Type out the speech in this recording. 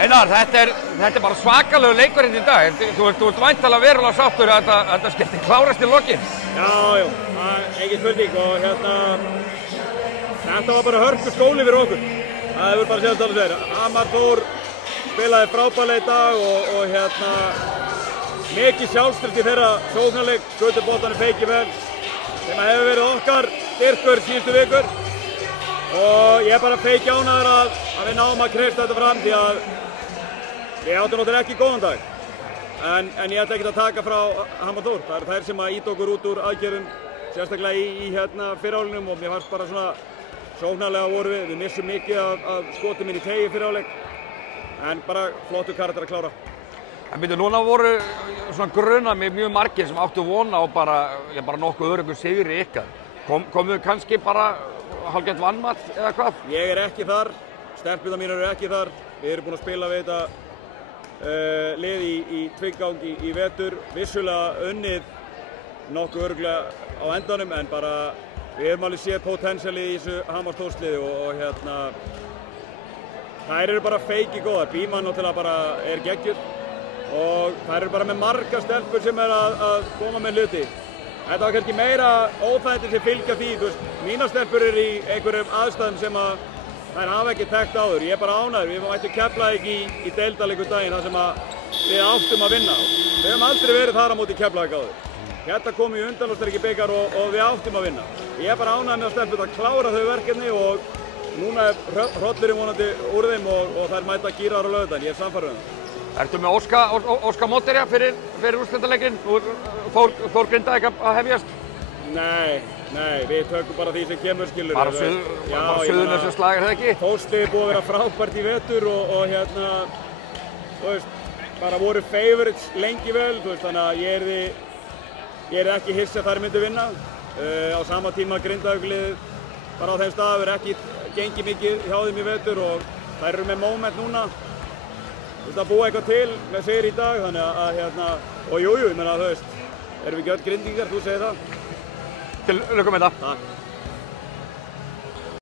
Einar, þetta er bara svakalegu leikurinn í dag. Þú ert væntanlega verulega sáttur að þetta skyldi klárast í lokin. Já, það er engin spurning og þetta var bara hörku skóli fyrir okkur. Það hefur bara séðast alveg verið. Hamar Þór spilaði frábærlega í dag og mikið sjálfstraust í þeirra sóknarleik, skutu boltanum feiki vel, sem hefur verið okkar styrkur síðustu vikur. Og ég er bara feiki ánægður að við náum að kreista þetta fram því að við áttum náttúrulega ekki góðan dag. En ég ætla ekki að taka frá Hamar Þór. Það eru þær sem að ýta okkur út úr aðgerðum, sérstaklega í fyrrháleiknum og mér fannst bara svona sóknarlega voru við missum mikið af skotum inn í teigi fyrrháleik. En bara flottur karakter að klára. En byrju, núna voru svona gruna með mjög margir sem áttu vona á bara nokkuð öruggur sigri ykkar. Komu kannski bara hálfgert vanmat eða hvað? Ég er ekki þar, stelpurnar mínar eru ekki þar. Við erum búin að spila við þetta lið í tvígang í vetur. Vissulega unnið nokkuð örugglega á endanum en bara við höfum alveg séð potentialið í þessu Hamar Þórsliði og þær eru bara feiki góðar. Bíman náttúrulega bara er geggjur og þær eru bara með marga stelpur sem er að koma með hluti. Þetta var kannski meira óþægindi sem fylgja því, mínar stelpur eru í einhverjum aðstæðum sem að þær hafa ekki þekkt áður. Ég er bara ánægður, við mættum Keflavík í deildarleikum daginn þar sem við áttum að vinna. Við höfum aldrei verið þar á móti Keflavík áður. Hérna komum við í undanúrslitaleik bikar og við áttum að vinna. Ég er bara ánægður með að stelpur að klára þau verkefni og núna er hrollurinn vonandi úr þeim og þær mæta gírar á laugardaginn. Ég er sannfærður um það. Ertu með óska mótherja fyrir úrslitaleikinn? Þór Grindavík að hefjast? Nei, við tökum bara því sem kemur, skilur. Bara Suðurnesjaslag, er það ekki? Þórsliðið er búið að vera frábært í vetur og þú veist, bara voru favorites lengi vel, þú veist, þannig að ég er ekki hissa að þær myndu vinna. Á sama tíma Grindavík-liðið bara á þeim stað er ekki gengið mikið hjá þeim í vetur og þær eru með moment núna. Þú veist, að búa eitthvað til með sigri í dag, þannig að og jú, ég meina, þú veist, erum við ekki öll grindingar, þú segir það? Til lukku með þetta. Takk.